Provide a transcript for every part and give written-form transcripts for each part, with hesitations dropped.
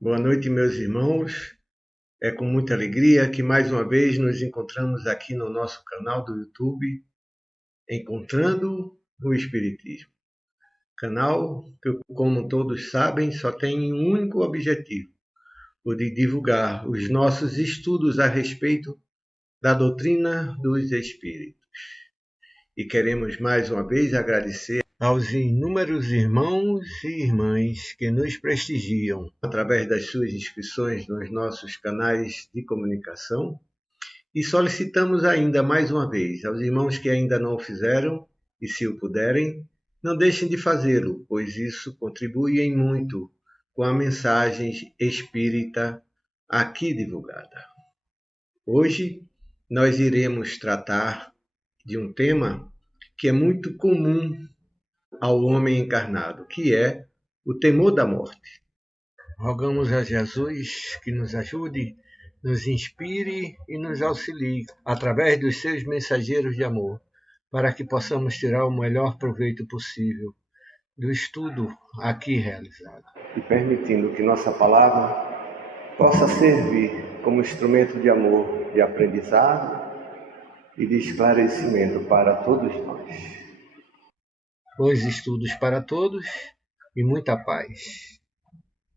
Boa noite, meus irmãos. É com muita alegria que mais uma vez nos encontramos aqui no nosso canal do YouTube, Encontrando o Espiritismo. Canal que, como todos sabem, só tem um único objetivo: o de divulgar os nossos estudos a respeito da doutrina dos espíritos. E queremos mais uma vez agradecer aos inúmeros irmãos e irmãs que nos prestigiam através das suas inscrições nos nossos canais de comunicação e solicitamos ainda mais uma vez aos irmãos que ainda não o fizeram e, se o puderem, não deixem de fazê-lo, pois isso contribui em muito com a mensagem espírita aqui divulgada. Hoje nós iremos tratar de um tema que é muito comum ao homem encarnado, que é o temor da morte. Rogamos a Jesus que nos ajude, nos inspire e nos auxilie através dos seus mensageiros de amor, para que possamos tirar o melhor proveito possível do estudo aqui realizado. E permitindo que nossa palavra possa servir como instrumento de amor, de aprendizado e de esclarecimento para todos nós. Bons estudos para todos e muita paz.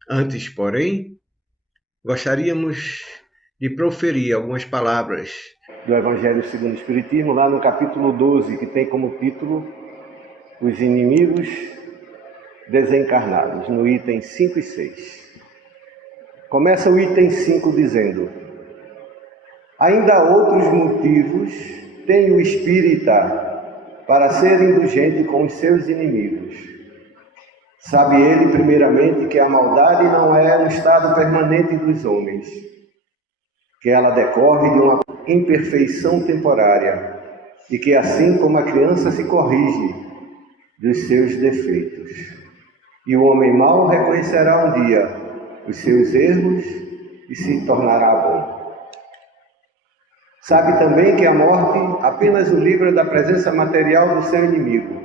Antes, porém, gostaríamos de proferir algumas palavras do Evangelho segundo o Espiritismo, lá no capítulo 12, que tem como título Os Inimigos Desencarnados, no item 5 e 6. Começa o item 5 dizendo: ainda outros motivos tem o espírita para ser indulgente com os seus inimigos. Sabe ele, primeiramente, que a maldade não é um estado permanente dos homens, que ela decorre de uma imperfeição temporária e que, assim como a criança se corrige dos seus defeitos, e o homem mau reconhecerá um dia os seus erros e se tornará bom. Sabe também que a morte apenas o livra da presença material do seu inimigo,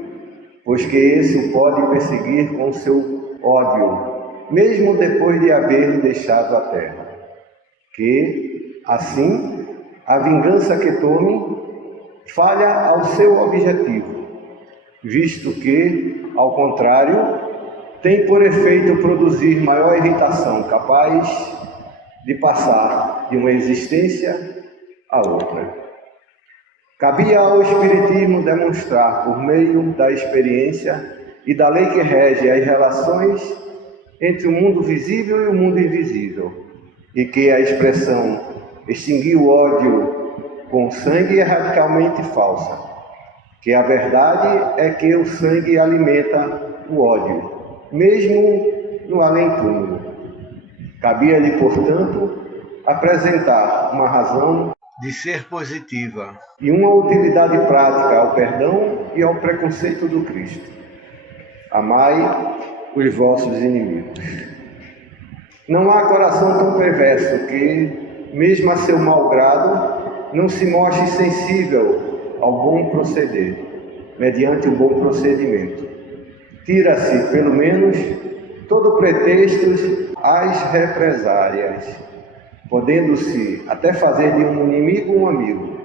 pois que esse o pode perseguir com seu ódio, mesmo depois de haver deixado a terra. Que, assim, a vingança que tome falha ao seu objetivo, visto que, ao contrário, tem por efeito produzir maior irritação, capaz de passar de uma existência a outra. Cabia ao Espiritismo demonstrar, por meio da experiência e da lei que rege as relações entre o mundo visível e o mundo invisível, e que a expressão extinguir o ódio com sangue é radicalmente falsa, que a verdade é que o sangue alimenta o ódio, mesmo no além-túmulo. Cabia-lhe, portanto, apresentar uma razão de ser positiva e uma utilidade prática ao perdão e ao preconceito do Cristo. Amai os vossos inimigos. Não há coração tão perverso que, mesmo a seu mau grado, não se mostre sensível ao bom proceder, mediante o bom procedimento. Tira-se, pelo menos, todo pretexto às represárias, podendo-se até fazer de um inimigo um amigo,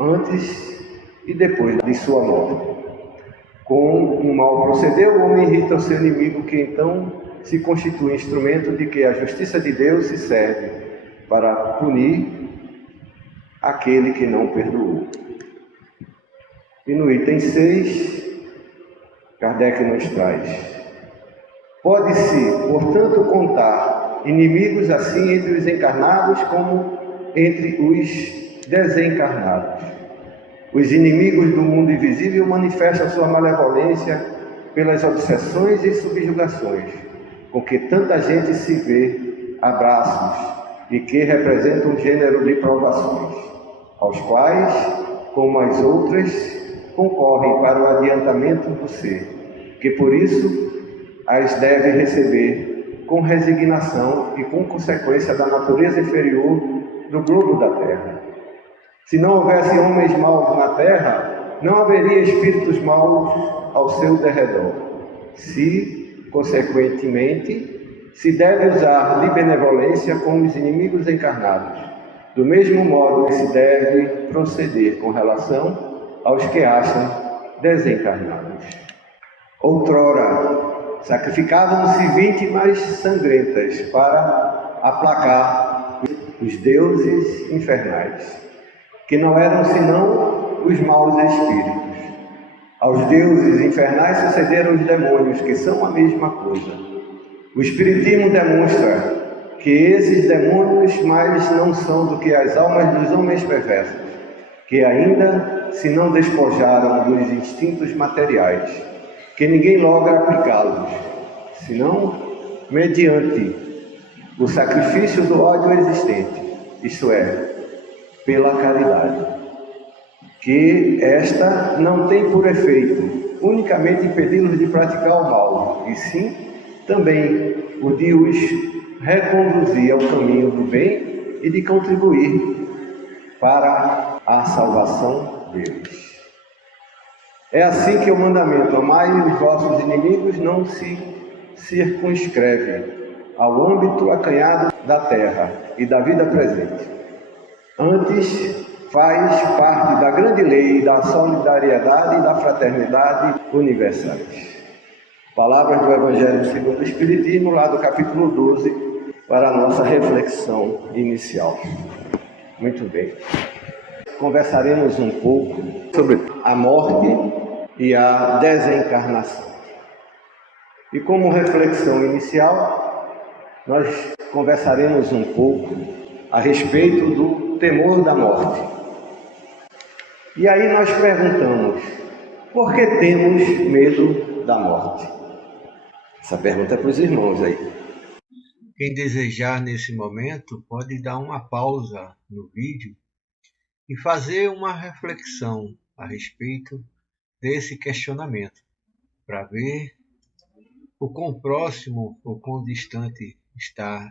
antes e depois de sua morte. Com um mau proceder, o homem irrita o seu inimigo, que então se constitui instrumento de que a justiça de Deus se serve para punir aquele que não perdoou. E no item 6, Kardec nos traz: pode-se, portanto, contar inimigos assim entre os encarnados como entre os desencarnados. Os inimigos do mundo invisível manifestam sua malevolência pelas obsessões e subjugações, com que tanta gente se vê a braços e que representam um gênero de provações, aos quais, como as outras, concorrem para o adiantamento do ser, que por isso as deve receber com resignação e com consequência da natureza inferior do globo da Terra. Se não houvesse homens maus na Terra, não haveria espíritos maus ao seu derredor. Se, consequentemente, se deve usar de benevolência com os inimigos encarnados. Do mesmo modo, se deve proceder com relação aos que acham desencarnados. Outrora, sacrificavam-se vítimas sangrentas para aplacar os deuses infernais, que não eram senão os maus espíritos. Aos deuses infernais sucederam os demônios, que são a mesma coisa. O Espiritismo demonstra que esses demônios mais não são do que as almas dos homens perversos, que ainda se não despojaram dos instintos materiais, que ninguém logra aplicá-los, senão mediante o sacrifício do ódio existente, isto é, pela caridade, que esta não tem por efeito unicamente impedi-los de praticar o mal, e sim também o de os reconduzir ao caminho do bem e de contribuir para a salvação deles. É assim que o mandamento amai os vossos inimigos não se circunscreve ao âmbito acanhado da terra e da vida presente. Antes, faz parte da grande lei da solidariedade e da fraternidade universais. Palavras do Evangelho segundo o Espiritismo, lá do capítulo 12, para a nossa reflexão inicial. Muito bem. Conversaremos um pouco sobre a morte e a desencarnação. E como reflexão inicial, nós conversaremos um pouco a respeito do temor da morte. E aí nós perguntamos, por que temos medo da morte? Essa pergunta é para os irmãos aí. Quem desejar nesse momento pode dar uma pausa no vídeo e fazer uma reflexão a respeito desse questionamento, para ver o quão próximo ou quão distante está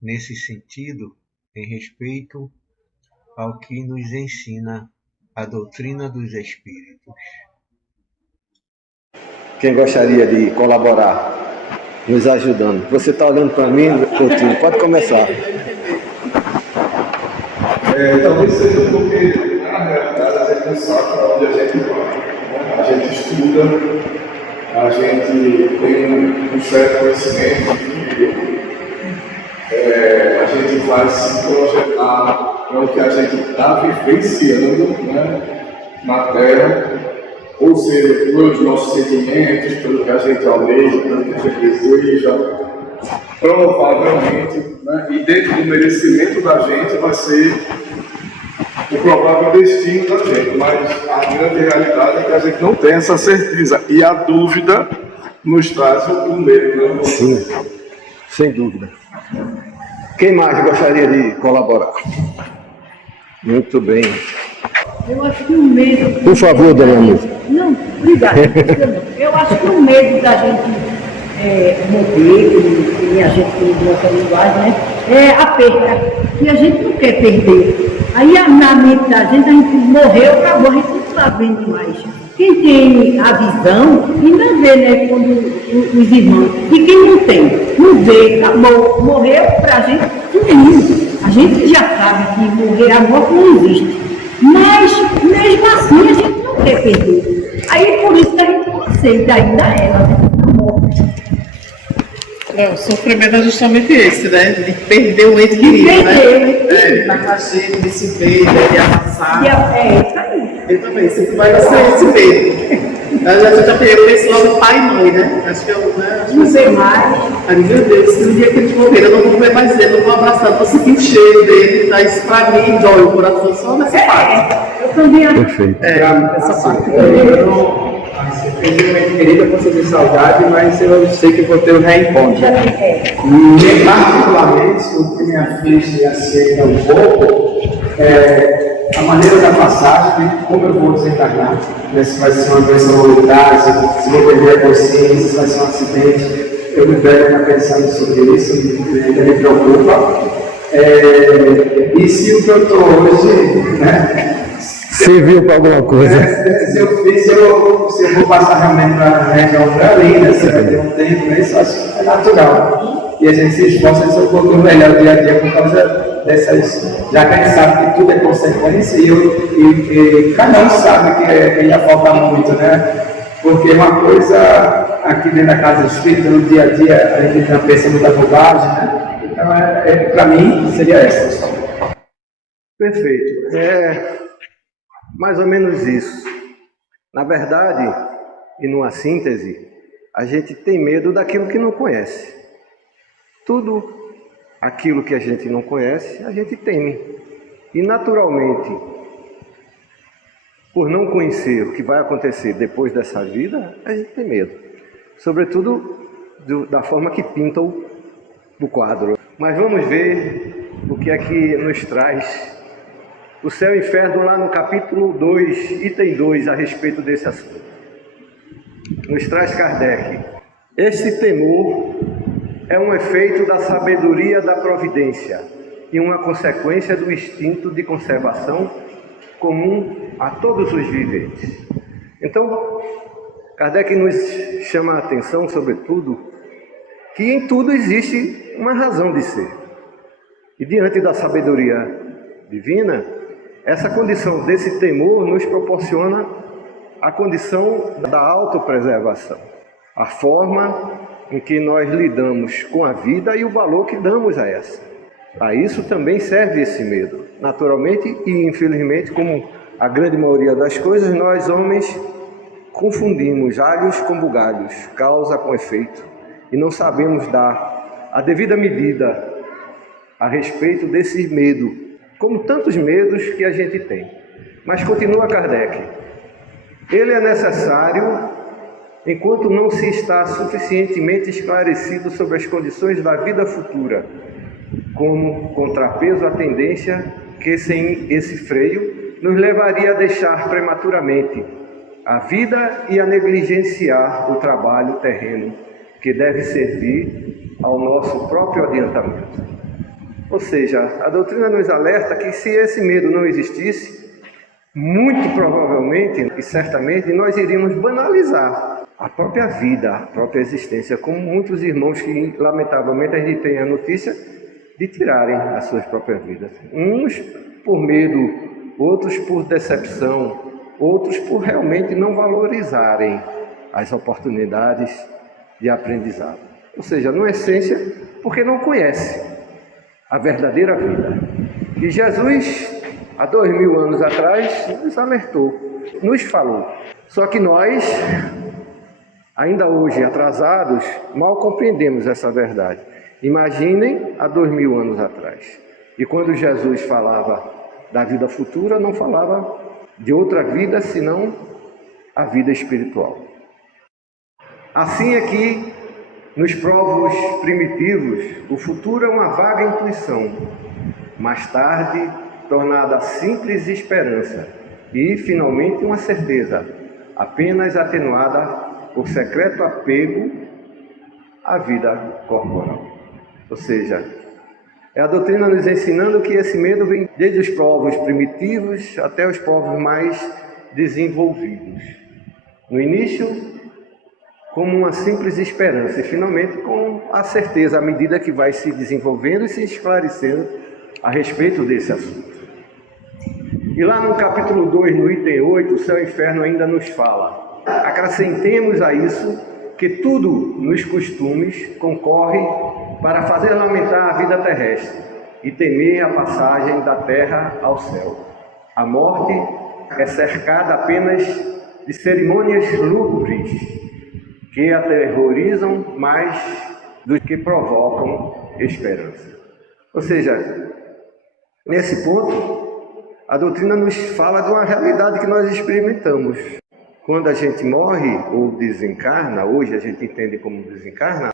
nesse sentido em respeito ao que nos ensina a doutrina dos espíritos. Quem gostaria de colaborar, nos ajudando? Você está olhando para mim, Coutinho? Pode começar. Talvez seja porque, na realidade, a gente não sabe para onde a gente vai. A gente estuda, a gente tem um certo conhecimento a gente vai se projetar para o que a gente está vivenciando, né, na Terra, ou seja, pelos nossos sentimentos, pelo que a gente almeja, pelo que a gente deseja, provavelmente, né, e dentro do merecimento da gente vai ser o provável destino da gente, mas a grande realidade é que a gente não tem essa certeza, e a dúvida nos traz o medo, né? Sim, sem dúvida. Quem mais gostaria de colaborar? Muito bem. Eu acho que o medo... Por favor, dona Anita. Não, obrigada. Eu acho que o medo da gente morrer, que a gente tem nossa linguagem, né? É a perda, que a gente não quer perder. Aí na mente da gente, a gente morreu, acabou, a gente não está vendo mais. Quem tem a visão, ainda vê, né, quando os irmãos. E quem não tem, não vê, acabou, morreu para a gente, sumiu. A gente já sabe que morrer, a morte não existe. Mas, mesmo assim, a gente não quer perder. Aí, por isso que a gente não aceita ainda ela, né, a morte. O sofrimento é justamente esse, né? De perder o ente querido, né? Da cacheta, de se ver, de amassar. Isso aí. Eu também, sempre vai ser esse medo. Eu penso logo no pai e mãe, né? Acho que eu, né? Não sei mais. Ai, meu Deus, se um dia que eles morrerem, eu não vou ver mais ele, não vou abraçar, não vou sentir o cheiro dele, tá? Isso pra mim dói o coração só nessa parte. Eu também acho. Perfeito. Essa parte. Infelizmente, querida, eu vou sentir saudade, mas eu sei que vou ter um reencontro. E, particularmente, o que me aflige e aceita um pouco é a maneira da passagem, como eu vou desencarnar, né? Se vai ser uma doença voluntária, se vou perder a consciência, se vai ser um acidente. Eu me pego a ficar pensando sobre isso, me preocupa. E se o que eu estou hoje, né? Serviu para alguma coisa? Se eu vou passar realmente para a região para além, né? Se vai ter um tempo, isso acho que é natural. e a gente se esforça de ser um pouquinho melhor dia a dia por causa dessas. Já que a gente sabe que tudo é consequência e cada um sabe que ia faltar muito, né? Porque uma coisa aqui dentro da casa espírita, no dia a dia, a gente não pensa muita bobagem, né? Então, para mim, seria essa. Perfeito. É mais ou menos isso. Na verdade, e numa síntese, a gente tem medo daquilo que não conhece. Tudo aquilo que a gente não conhece, a gente teme. E naturalmente, por não conhecer o que vai acontecer depois dessa vida, a gente tem medo. Sobretudo da forma que pintam o quadro. Mas vamos ver o que é que nos traz o céu e o inferno lá no capítulo 2, item 2, a respeito desse assunto. Nos traz Kardec. Este temor é um efeito da sabedoria da providência e uma consequência do instinto de conservação comum a todos os viventes. Então, Kardec nos chama a atenção, sobretudo, que em tudo existe uma razão de ser. E diante da sabedoria divina, essa condição desse temor nos proporciona a condição da autopreservação, a forma em que nós lidamos com a vida e o valor que damos a essa. A isso também serve esse medo. Naturalmente e infelizmente, como a grande maioria das coisas, nós homens confundimos alhos com bugalhos, causa com efeito, e não sabemos dar a devida medida a respeito desse medo, como tantos medos que a gente tem. Mas continua Kardec. Ele é necessário enquanto não se está suficientemente esclarecido sobre as condições da vida futura, como contrapeso à tendência que, sem esse freio, nos levaria a deixar prematuramente a vida e a negligenciar o trabalho terreno, que deve servir ao nosso próprio adiantamento. Ou seja, a doutrina nos alerta que se esse medo não existisse, muito provavelmente e certamente nós iríamos banalizar a própria vida, a própria existência, como muitos irmãos que, lamentavelmente, a gente tem a notícia de tirarem as suas próprias vidas. Uns por medo, outros por decepção, outros por realmente não valorizarem as oportunidades de aprendizado. Ou seja, numa essência, porque não conhece a verdadeira vida. E Jesus, há 2000 anos atrás, nos alertou, nos falou. Só que nós, ainda hoje atrasados, mal compreendemos essa verdade. Imaginem há 2000 anos atrás. E quando Jesus falava da vida futura, não falava de outra vida, senão a vida espiritual. Assim é que, nos povos primitivos, o futuro é uma vaga intuição, mais tarde tornada simples esperança e, finalmente, uma certeza, apenas atenuada por secreto apego à vida corporal. Ou seja, é a doutrina nos ensinando que esse medo vem desde os povos primitivos até os povos mais desenvolvidos. No início, como uma simples esperança e, finalmente, com a certeza, à medida que vai se desenvolvendo e se esclarecendo a respeito desse assunto. E lá no capítulo 2, no item 8, o céu e o inferno ainda nos fala. Acrescentemos a isso que tudo nos costumes concorre para fazer lamentar a vida terrestre e temer a passagem da terra ao céu. A morte é cercada apenas de cerimônias lúgubres que aterrorizam mais do que provocam esperança. Ou seja, nesse ponto, a doutrina nos fala de uma realidade que nós experimentamos. Quando a gente morre ou desencarna, hoje a gente entende como desencarna,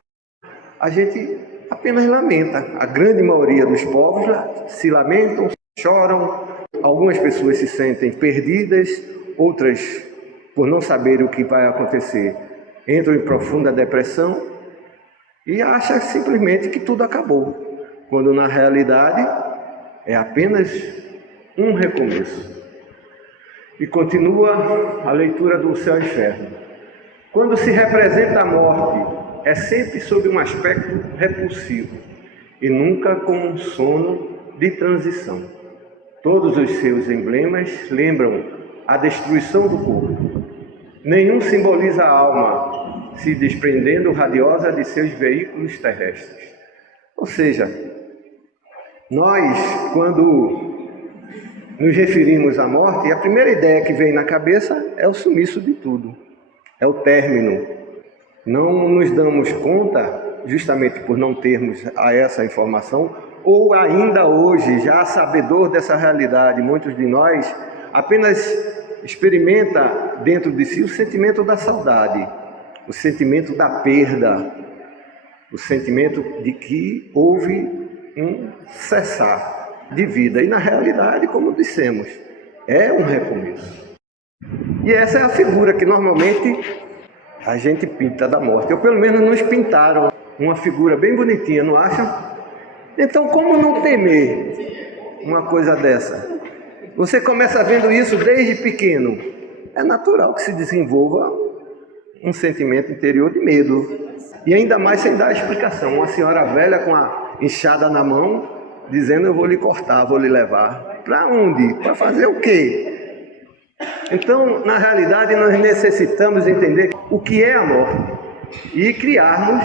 a gente apenas lamenta. A grande maioria dos povos se lamentam, choram, algumas pessoas se sentem perdidas, outras, por não saber o que vai acontecer, entram em profunda depressão e acham simplesmente que tudo acabou, quando na realidade é apenas um recomeço. E continua a leitura do céu e inferno. Quando se representa a morte é sempre sob um aspecto repulsivo e nunca com um sono de transição. Todos os seus emblemas lembram a destruição do corpo. Nenhum simboliza a alma, se desprendendo radiosa de seus veículos terrestres. Ou seja, nós, quando nos referimos à morte, a primeira ideia que vem na cabeça é o sumiço de tudo, é o término. Não nos damos conta, justamente por não termos essa informação, ou ainda hoje, já sabedor dessa realidade, muitos de nós apenas experimenta dentro de si o sentimento da saudade, o sentimento da perda, o sentimento de que houve um cessar de vida. E na realidade, como dissemos, é um recomeço. E essa é a figura que normalmente a gente pinta da morte. Ou pelo menos nos pintaram uma figura bem bonitinha, não acham? Então, como não temer uma coisa dessa? Você começa vendo isso desde pequeno. É natural que se desenvolva um sentimento interior de medo. E ainda mais sem dar explicação. Uma senhora velha com a enxada na mão, dizendo: eu vou lhe cortar, vou lhe levar. Para onde? Para fazer o quê? Então, na realidade, nós necessitamos entender o que é a morte e criarmos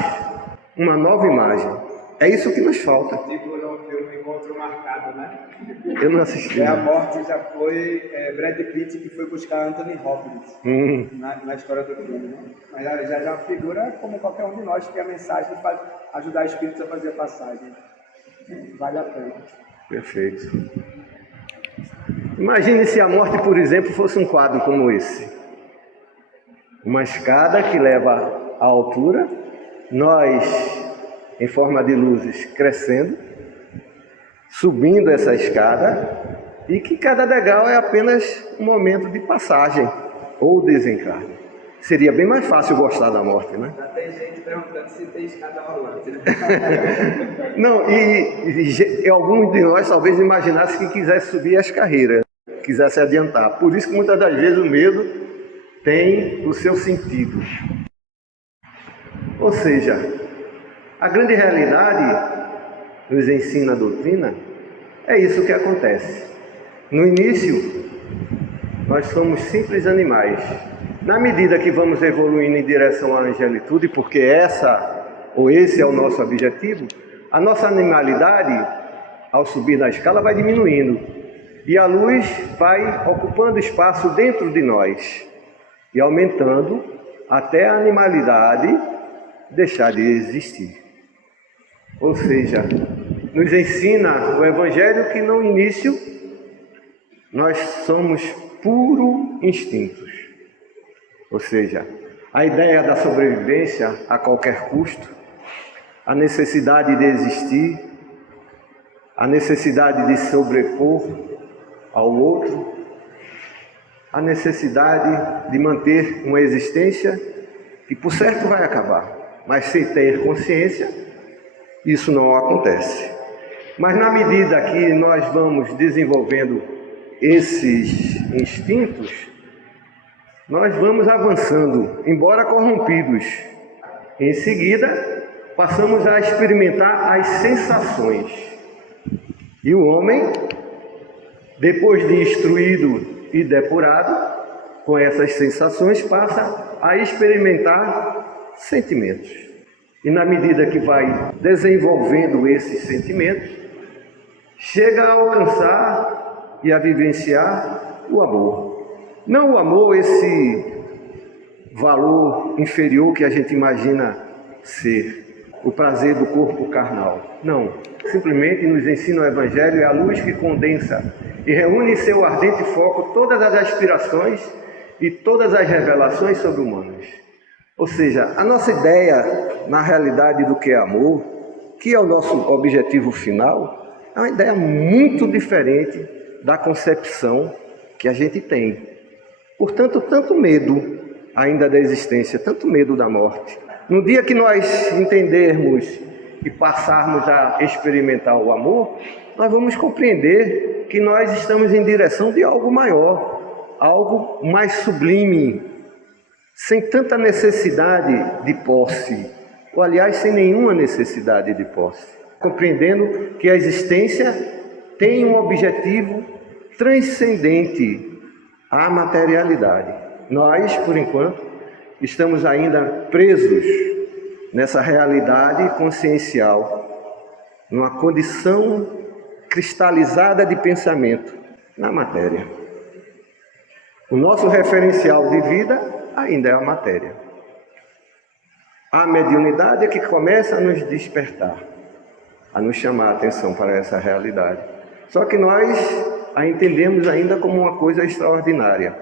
uma nova imagem. É isso que nos falta. Figurou o filme Encontro Marcado, né? Eu não assisti. A morte já foi Brad Pitt que foi buscar Anthony Hopkins na história do filme, né? Mas já figura como qualquer um de nós que tem a mensagem para ajudar espíritos a fazer a passagem. Vale a pena. Perfeito. Imagine se a morte, por exemplo, fosse um quadro como esse. Uma escada que leva à altura, nós, em forma de luzes, crescendo, subindo essa escada, e que cada degrau é apenas um momento de passagem ou desencarne. Seria bem mais fácil gostar da morte, né? Já tem gente perguntando se tem escada rolante, né? Não, e alguns de nós talvez imaginassem que quisesse subir as carreiras, quisesse adiantar. Por isso que muitas das vezes o medo tem o seu sentido. Ou seja, a grande realidade, nos ensina a doutrina, é isso que acontece. No início, nós somos simples animais. Na medida que vamos evoluindo em direção à angelitude, porque esse é o nosso objetivo, a nossa animalidade, ao subir na escala, vai diminuindo. E a luz vai ocupando espaço dentro de nós e aumentando até a animalidade deixar de existir. Ou seja, nos ensina o Evangelho que no início nós somos puro instintos. Ou seja, a ideia da sobrevivência a qualquer custo, a necessidade de existir, a necessidade de sobrepor ao outro, a necessidade de manter uma existência que por certo vai acabar, mas sem ter consciência, isso não acontece. Mas na medida que nós vamos desenvolvendo esses instintos, nós vamos avançando, embora corrompidos. Em seguida, passamos a experimentar as sensações. E o homem, depois de instruído e depurado com essas sensações, passa a experimentar sentimentos. E na medida que vai desenvolvendo esses sentimentos, chega a alcançar e a vivenciar o amor. Não o amor, esse valor inferior que a gente imagina ser, o prazer do corpo carnal. Não, simplesmente nos ensina o Evangelho, é a luz que condensa e reúne em seu ardente foco todas as aspirações e todas as revelações sobre-humanas. Ou seja, a nossa ideia, na realidade, do que é amor, que é o nosso objetivo final, é uma ideia muito diferente da concepção que a gente tem. Portanto, tanto medo ainda da existência, tanto medo da morte. No dia que nós entendermos e passarmos a experimentar o amor, nós vamos compreender que nós estamos em direção de algo maior, algo mais sublime, sem tanta necessidade de posse, ou aliás, sem nenhuma necessidade de posse, compreendendo que a existência tem um objetivo transcendente à materialidade. Nós, por enquanto, estamos ainda presos nessa realidade consciencial, numa condição cristalizada de pensamento na matéria. O nosso referencial de vida ainda é a matéria. A mediunidade é que começa a nos despertar, a nos chamar a atenção para essa realidade. Só que nós a entendemos ainda como uma coisa extraordinária,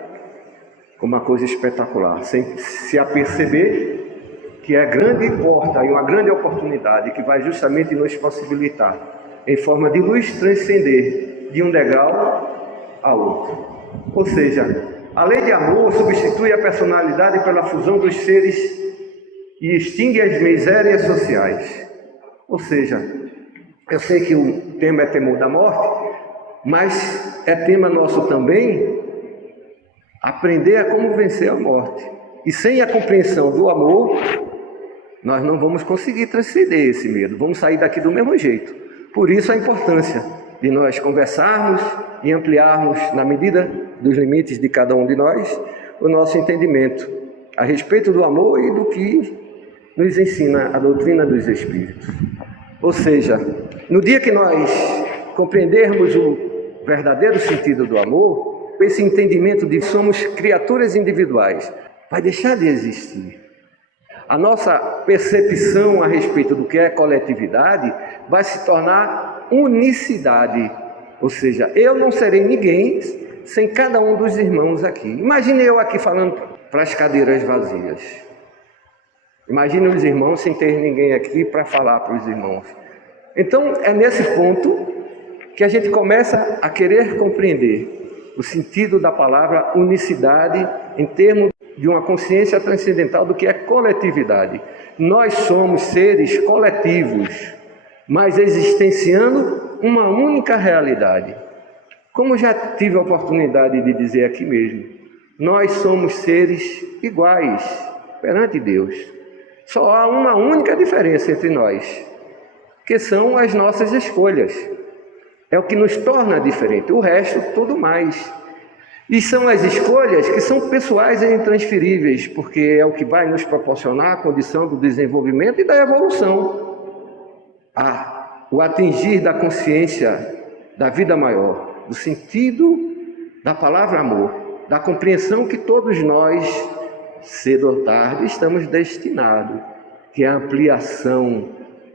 como uma coisa espetacular, sem se aperceber que é grande porta e uma grande oportunidade que vai justamente nos possibilitar, em forma de luz, transcender de um degrau a outro. Ou seja, a lei de amor substitui a personalidade pela fusão dos seres e extingue as misérias sociais. Ou seja, eu sei que o tema é temor da morte, mas é tema nosso também aprender a como vencer a morte. E sem a compreensão do amor, nós não vamos conseguir transcender esse medo, vamos sair daqui do mesmo jeito. Por isso a importância de nós conversarmos e ampliarmos, na medida dos limites de cada um de nós, o nosso entendimento a respeito do amor e do que nos ensina a doutrina dos Espíritos. Ou seja, no dia que nós compreendermos o verdadeiro sentido do amor, esse entendimento de que somos criaturas individuais vai deixar de existir. A nossa percepção a respeito do que é coletividade vai se tornar unicidade. Ou seja, eu não serei ninguém sem cada um dos irmãos aqui. Imagine eu aqui falando para as cadeiras vazias. Imagine os irmãos sem ter ninguém aqui para falar para os irmãos. Então, é nesse ponto que a gente começa a querer compreender o sentido da palavra unicidade em termos de uma consciência transcendental do que é coletividade. Nós somos seres coletivos, mas existenciando uma única realidade. Como já tive a oportunidade de dizer aqui mesmo, nós somos seres iguais perante Deus. Só há uma única diferença entre nós, que são as nossas escolhas. É o que nos torna diferente, o resto, tudo mais. E são as escolhas que são pessoais e intransferíveis, porque é o que vai nos proporcionar a condição do desenvolvimento e da evolução. O atingir da consciência da vida maior, do sentido da palavra amor, da compreensão que todos nós, cedo ou tarde, estamos destinados, que é a ampliação,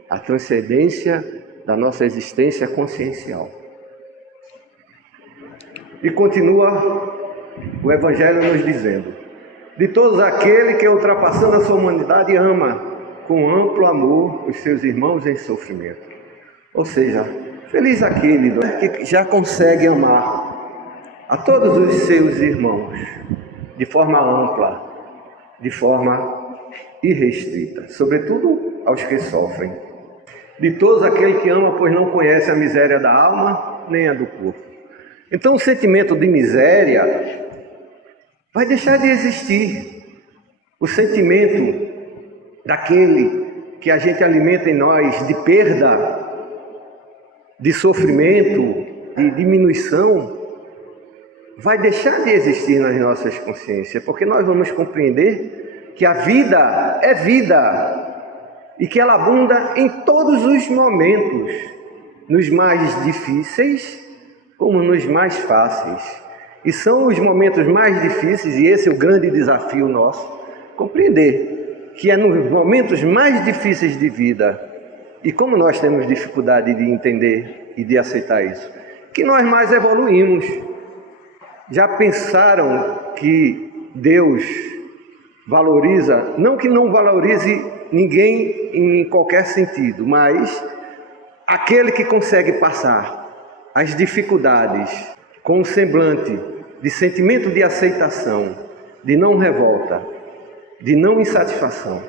a transcendência da nossa existência consciencial. E continua o Evangelho nos dizendo: de todos aquele que, ultrapassando a sua humanidade, ama com amplo amor os seus irmãos em sofrimento. Ou seja, feliz aquele que já consegue amar a todos os seus irmãos de forma ampla, de forma irrestrita, sobretudo aos que sofrem. De todos aquele que ama, pois não conhece a miséria da alma, nem a do corpo. Então o sentimento de miséria vai deixar de existir. O sentimento daquele que a gente alimenta em nós de perda, de sofrimento, de diminuição, vai deixar de existir nas nossas consciências, porque nós vamos compreender que a vida é vida e que ela abunda em todos os momentos, nos mais difíceis como nos mais fáceis. E são os momentos mais difíceis, e esse é o grande desafio nosso, compreender que é nos momentos mais difíceis de vida, e como nós temos dificuldade de entender e de aceitar isso, que nós mais evoluímos. Já pensaram que Deus valoriza, não que não valorize ninguém em qualquer sentido, mas aquele que consegue passar as dificuldades com um semblante de sentimento de aceitação, de não revolta, de não insatisfação,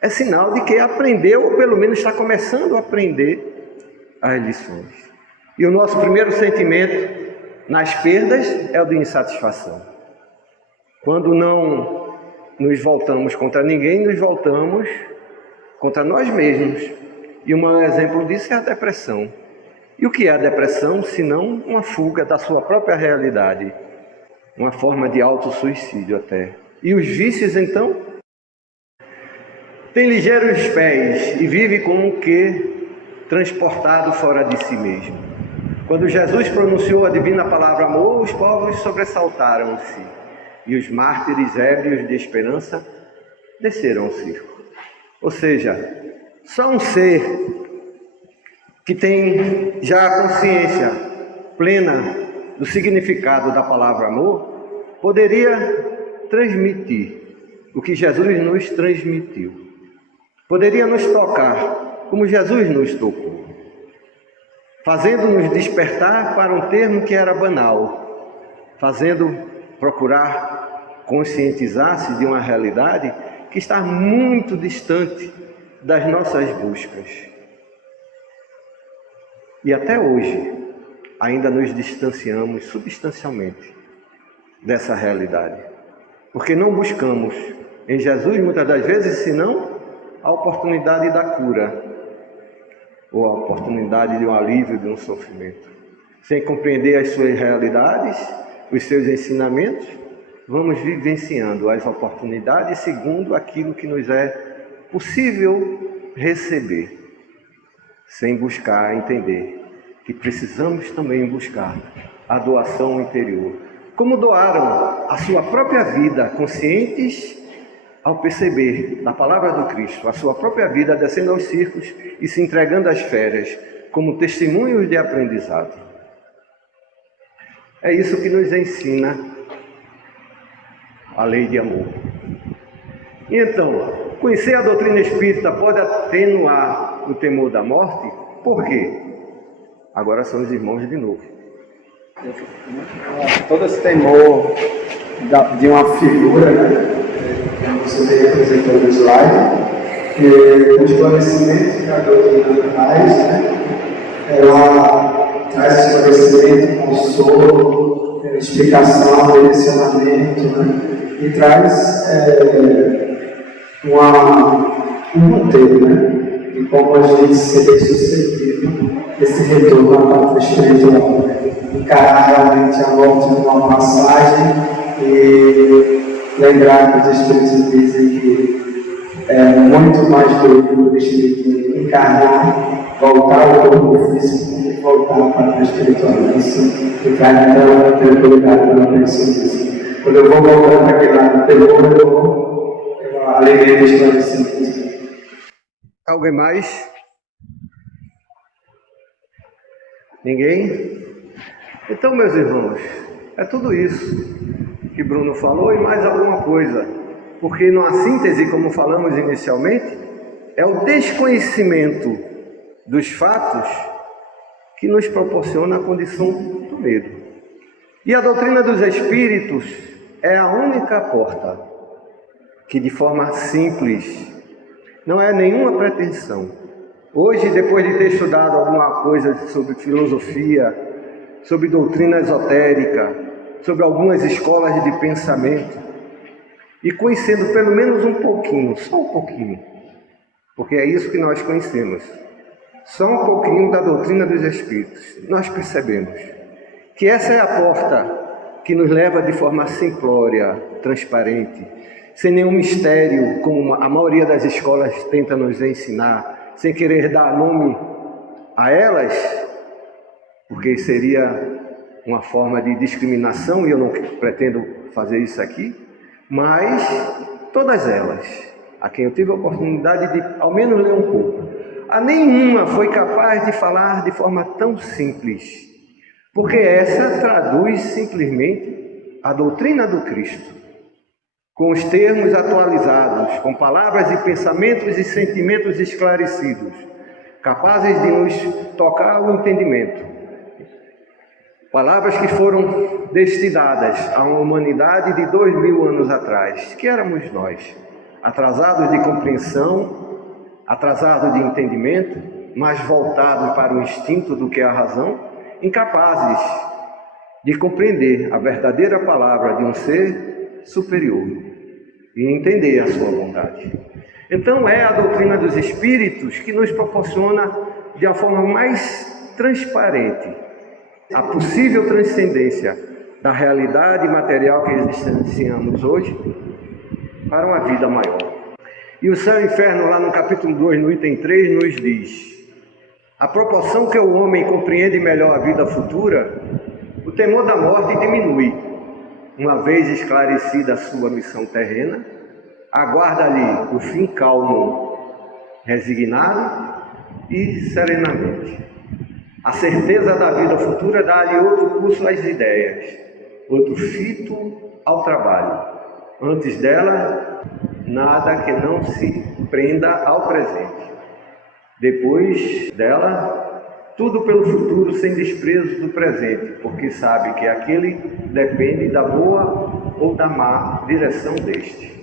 é sinal de que aprendeu, ou pelo menos está começando a aprender as lições. E o nosso primeiro sentimento nas perdas é o de insatisfação. Quando não nos voltamos contra ninguém, nos voltamos contra nós mesmos. E um mau exemplo disso é a depressão. E o que é a depressão, senão uma fuga da sua própria realidade? Uma forma de autossuicídio até. E os vícios, então? Tem ligeiros pés e vive como que transportado fora de si mesmo. Quando Jesus pronunciou a divina palavra amor, os povos sobressaltaram-se. E os mártires ébrios de esperança desceram ao circo. Ou seja, só um ser que tem já a consciência plena do significado da palavra amor poderia transmitir o que Jesus nos transmitiu. Poderia nos tocar como Jesus nos tocou, fazendo-nos despertar para um termo que era banal, fazendo procurar conscientizar-se de uma realidade que está muito distante das nossas buscas. E até hoje, ainda nos distanciamos substancialmente dessa realidade. Porque não buscamos em Jesus, muitas das vezes, senão a oportunidade da cura, ou a oportunidade de um alívio de um sofrimento. Sem compreender as suas realidades, os seus ensinamentos, vamos vivenciando as oportunidades segundo aquilo que nos é possível receber, sem buscar entender que precisamos também buscar a doação interior. Como doaram a sua própria vida, conscientes ao perceber da palavra do Cristo, a sua própria vida descendo aos circos e se entregando às feras, como testemunhos de aprendizado. É isso que nos ensina a lei de amor. E então, conhecer a doutrina espírita pode atenuar o temor da morte? Por quê? Agora são os irmãos de novo. Todo esse temor de uma figura, né? Você vem apresentando o slide, o esclarecimento que a doutrina traz, né? Ela traz esclarecimento, consolo, explicação, direcionamento, né? E traz um roteiro, né? De como a gente seria suscetível desse retorno à pátria espiritual. Encarar realmente a morte como uma passagem e lembrar que os Espíritos dizem que é muito mais doido o espírito encarnar, voltar ao corpo físico e voltar para a espiritual. Isso me traz muita tranquilidade quando eu penso nisso. Quando eu vou voltando para aquele lado do temor, eu alegria de esclarecimento. Alguém mais? Ninguém? Então, meus irmãos, é tudo isso que Bruno falou e mais alguma coisa. Porque numa síntese, como falamos inicialmente, é o desconhecimento dos fatos que nos proporciona a condição do medo. E a doutrina dos Espíritos é a única porta que, de forma simples, não é nenhuma pretensão. Hoje, depois de ter estudado alguma coisa sobre filosofia, sobre doutrina esotérica, sobre algumas escolas de pensamento, e conhecendo pelo menos um pouquinho, só um pouquinho, porque é isso que nós conhecemos, só um pouquinho da doutrina dos Espíritos, nós percebemos que essa é a porta que nos leva de forma simplória, transparente, sem nenhum mistério, como a maioria das escolas tenta nos ensinar, sem querer dar nome a elas, porque seria uma forma de discriminação, e eu não pretendo fazer isso aqui, mas todas elas, a quem eu tive a oportunidade de ao menos ler um pouco, a nenhuma foi capaz de falar de forma tão simples, porque essa traduz simplesmente a doutrina do Cristo, com os termos atualizados, com palavras e pensamentos e sentimentos esclarecidos, capazes de nos tocar o entendimento. Palavras que foram destinadas a uma humanidade de 2000 anos atrás, que éramos nós, atrasados de compreensão, atrasados de entendimento, mas voltados para o instinto do que é a razão, incapazes de compreender a verdadeira palavra de um ser superior e entender a sua bondade. Então é a doutrina dos espíritos que nos proporciona de uma forma mais transparente a possível transcendência da realidade material que existenciamos hoje para uma vida maior. E o céu e o inferno, lá no capítulo 2, no item 3, nos diz: à proporção que o homem compreende melhor a vida futura, o temor da morte diminui. Uma vez esclarecida a sua missão terrena, aguarda-lhe o fim calmo, resignado e serenamente. A certeza da vida futura dá-lhe outro curso às ideias, outro fito ao trabalho. Antes dela, nada que não se prenda ao presente. Depois dela, tudo pelo futuro, sem desprezo do presente, porque sabe que aquele depende da boa ou da má direção deste.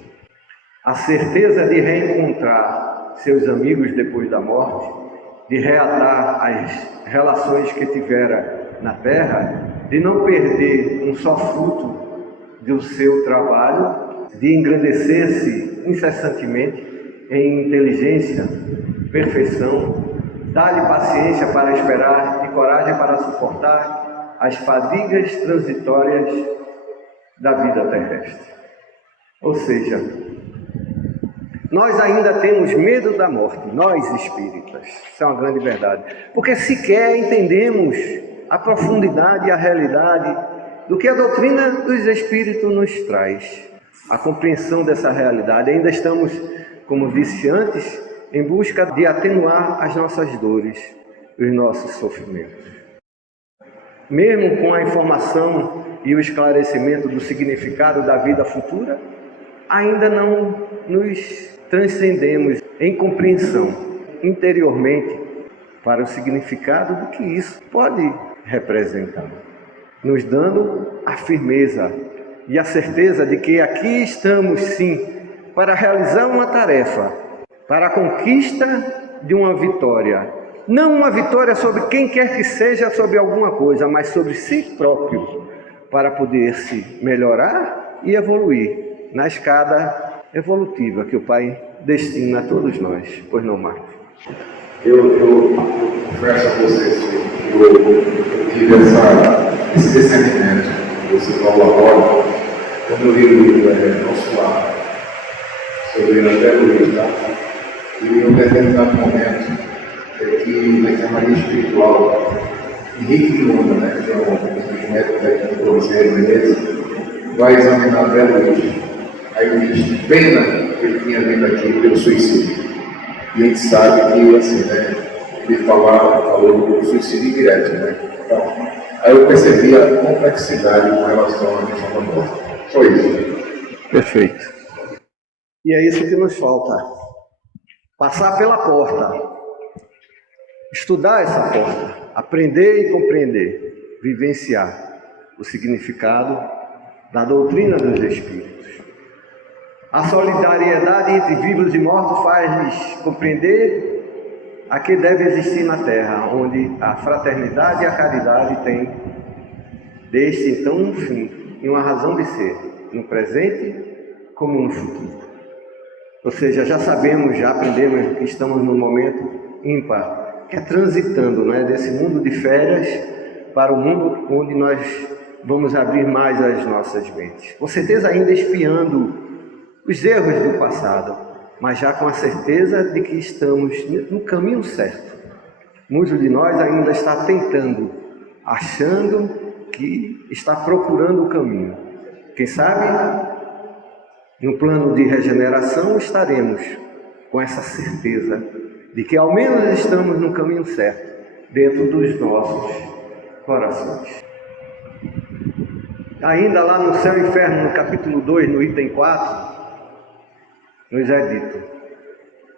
A certeza de reencontrar seus amigos depois da morte, de reatar as relações que tivera na terra, de não perder um só fruto do seu trabalho, de engrandecer-se incessantemente em inteligência, perfeição, dá-lhe paciência para esperar e coragem para suportar as fadigas transitórias da vida terrestre. Ou seja, nós ainda temos medo da morte, nós espíritas. Isso é uma grande verdade. Porque sequer entendemos a profundidade e a realidade do que a doutrina dos espíritos nos traz. A compreensão dessa realidade. Ainda estamos, como disse antes, em busca de atenuar as nossas dores, os nossos sofrimentos. Mesmo com a informação e o esclarecimento do significado da vida futura, ainda não nos transcendemos em compreensão interiormente para o significado do que isso pode representar, nos dando a firmeza e a certeza de que aqui estamos sim para realizar uma tarefa, para a conquista de uma vitória. Não uma vitória sobre quem quer que seja, sobre alguma coisa, mas sobre si próprio, para poder se melhorar e evoluir na escada evolutiva que o Pai destina a todos nós. Pois não, Marcos? Eu confesso a vocês que eu tive esse discernimento que você falou agora, quando eu li o livro Nosso Lar, sobre André Luiz, tá? E em um determinado momento, que na enfermaria espiritual, Henrique Luna, né, que é um médico técnico do Conselho Menezes, vai examinar André Luiz. Aí eu disse, pena que ele tinha vindo aqui pelo suicídio. E a gente sabe que, assim, né, ele falou do suicídio direto, né. Então, aí eu percebi a complexidade com relação à questão da morte. Só isso. Perfeito. E é isso que nos falta. Passar pela porta. Estudar essa porta. Aprender e compreender. Vivenciar o significado da doutrina dos Espíritos. A solidariedade entre vivos e mortos faz-lhes compreender a que deve existir na Terra, onde a fraternidade e a caridade têm desde então um fim e uma razão de ser, no presente como no futuro. Ou seja, já sabemos, já aprendemos que estamos num momento ímpar, que é transitando, né, desse mundo de férias para o mundo onde nós vamos abrir mais as nossas mentes. Com certeza ainda espiando os erros do passado, mas já com a certeza de que estamos no caminho certo. Muitos de nós ainda está tentando, achando que está procurando o caminho. Quem sabe, no plano de regeneração, estaremos com essa certeza de que ao menos estamos no caminho certo, dentro dos nossos corações. Ainda lá no Céu e Inferno, no capítulo 2, no item 4, nos é dito: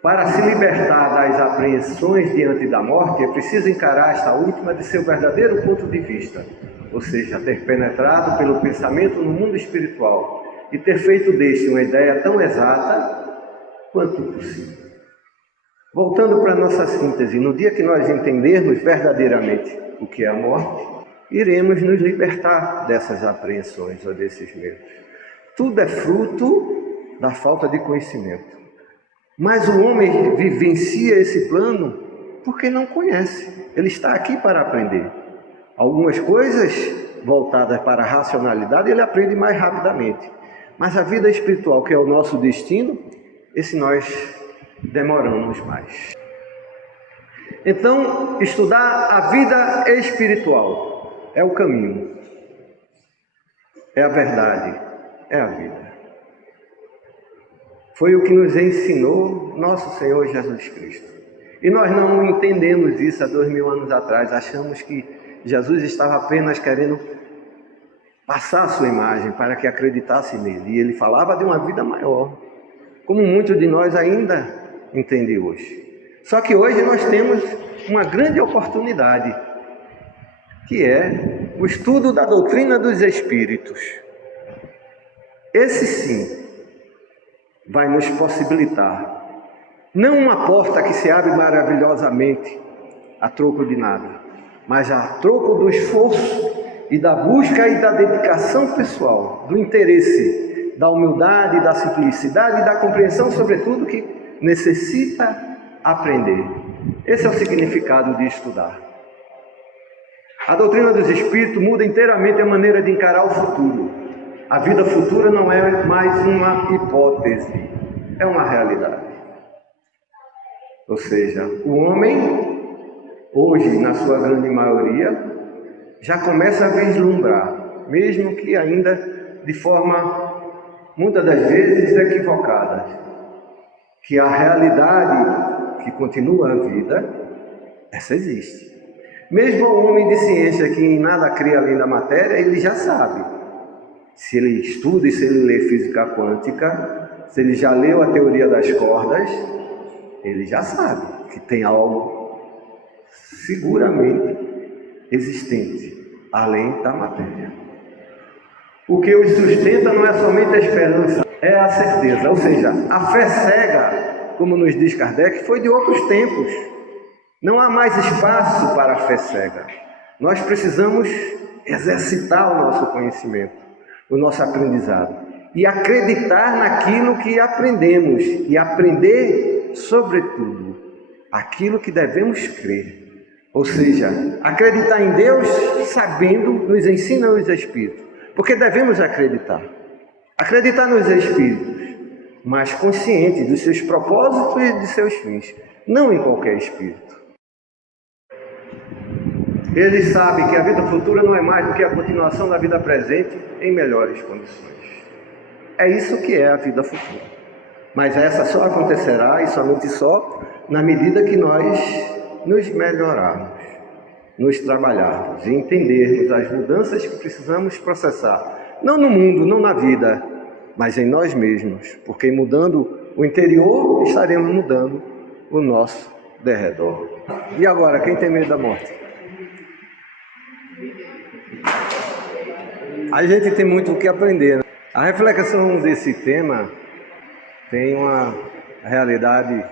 para se libertar das apreensões diante da morte, é preciso encarar esta última de seu verdadeiro ponto de vista, ou seja, ter penetrado pelo pensamento no mundo espiritual e ter feito deste uma ideia tão exata quanto possível. Voltando para a nossa síntese, no dia que nós entendermos verdadeiramente o que é a morte, iremos nos libertar dessas apreensões ou desses medos. Tudo é fruto da falta de conhecimento. Mas o homem vivencia esse plano porque não conhece. Ele está aqui para aprender. Algumas coisas voltadas para a racionalidade ele aprende mais rapidamente. Mas a vida espiritual, que é o nosso destino, esse nós demoramos mais. Então, estudar a vida espiritual é o caminho, é a verdade, é a vida. Foi o que nos ensinou nosso Senhor Jesus Cristo. E nós não entendemos isso há 2000 anos atrás. Achamos que Jesus estava apenas querendo passar a sua imagem para que acreditasse nele. E ele falava de uma vida maior, como muitos de nós ainda entendem hoje. Só que hoje nós temos uma grande oportunidade, que é o estudo da doutrina dos Espíritos. Esse sim vai nos possibilitar, não uma porta que se abre maravilhosamente a troco de nada, mas a troco do esforço e da busca e da dedicação pessoal, do interesse, da humildade, da simplicidade e da compreensão, sobretudo, que necessita aprender. Esse é o significado de estudar. A doutrina dos Espíritos muda inteiramente a maneira de encarar o futuro. A vida futura não é mais uma hipótese, é uma realidade. Ou seja, o homem, hoje, na sua grande maioria, já começa a vislumbrar, mesmo que ainda de forma, muitas das vezes, equivocada, que a realidade que continua a vida, essa existe. Mesmo o homem de ciência que em nada crê além da matéria, ele já sabe. Se ele estuda e se ele lê física quântica, se ele já leu a teoria das cordas, ele já sabe que tem algo seguramente existente, além da matéria. O que os sustenta não é somente a esperança, é a certeza. Ou seja, a fé cega, como nos diz Kardec, foi de outros tempos. Não há mais espaço para a fé cega. Nós precisamos exercitar o nosso conhecimento, o nosso aprendizado, e acreditar naquilo que aprendemos, e aprender, sobretudo, aquilo que devemos crer. Ou seja, acreditar em Deus sabendo, nos ensina os Espíritos, porque devemos acreditar. Acreditar nos Espíritos, mas consciente dos seus propósitos e de seus fins, não em qualquer Espírito. Ele sabe que a vida futura não é mais do que a continuação da vida presente em melhores condições. É isso que é a vida futura. Mas essa só acontecerá, e somente só, na medida que nós nos melhorarmos, nos trabalharmos e entendermos as mudanças que precisamos processar. Não no mundo, não na vida, mas em nós mesmos. Porque mudando o interior, estaremos mudando o nosso derredor. E agora, quem tem medo da morte? A gente tem muito o que aprender, né? A reflexão desse tema tem uma realidade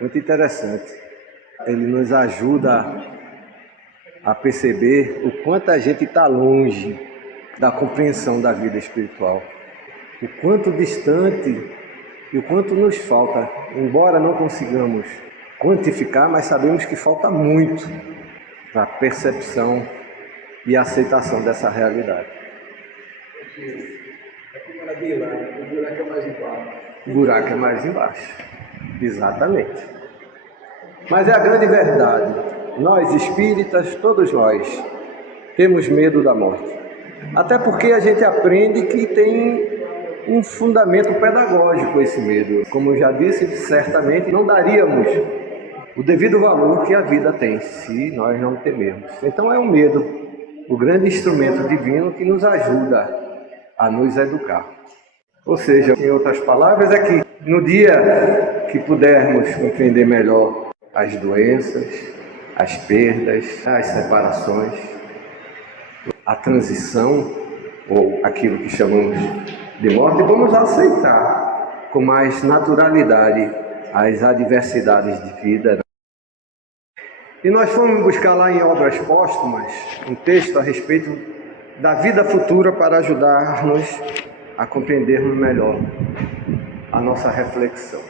muito interessante. Ele nos ajuda a perceber o quanto a gente está longe da compreensão da vida espiritual, o quanto distante e o quanto nos falta, embora não consigamos quantificar, mas sabemos que falta muito para a percepção e a aceitação dessa realidade. O buraco é mais embaixo. Exatamente. Mas é a grande verdade. Nós espíritas, todos nós, temos medo da morte. Até porque a gente aprende que tem um fundamento pedagógico esse medo. Como eu já disse, certamente não daríamos o devido valor que a vida tem, se nós não temermos. Então é o medo, o grande instrumento divino que nos ajuda a nos educar. Ou seja, em outras palavras, é que no dia que pudermos compreender melhor as doenças, as perdas, as separações, a transição, ou aquilo que chamamos de morte, vamos aceitar com mais naturalidade as adversidades de vida. E nós fomos buscar lá em Obras Póstumas um texto a respeito da vida futura para ajudar-nos a compreendermos melhor a nossa reflexão.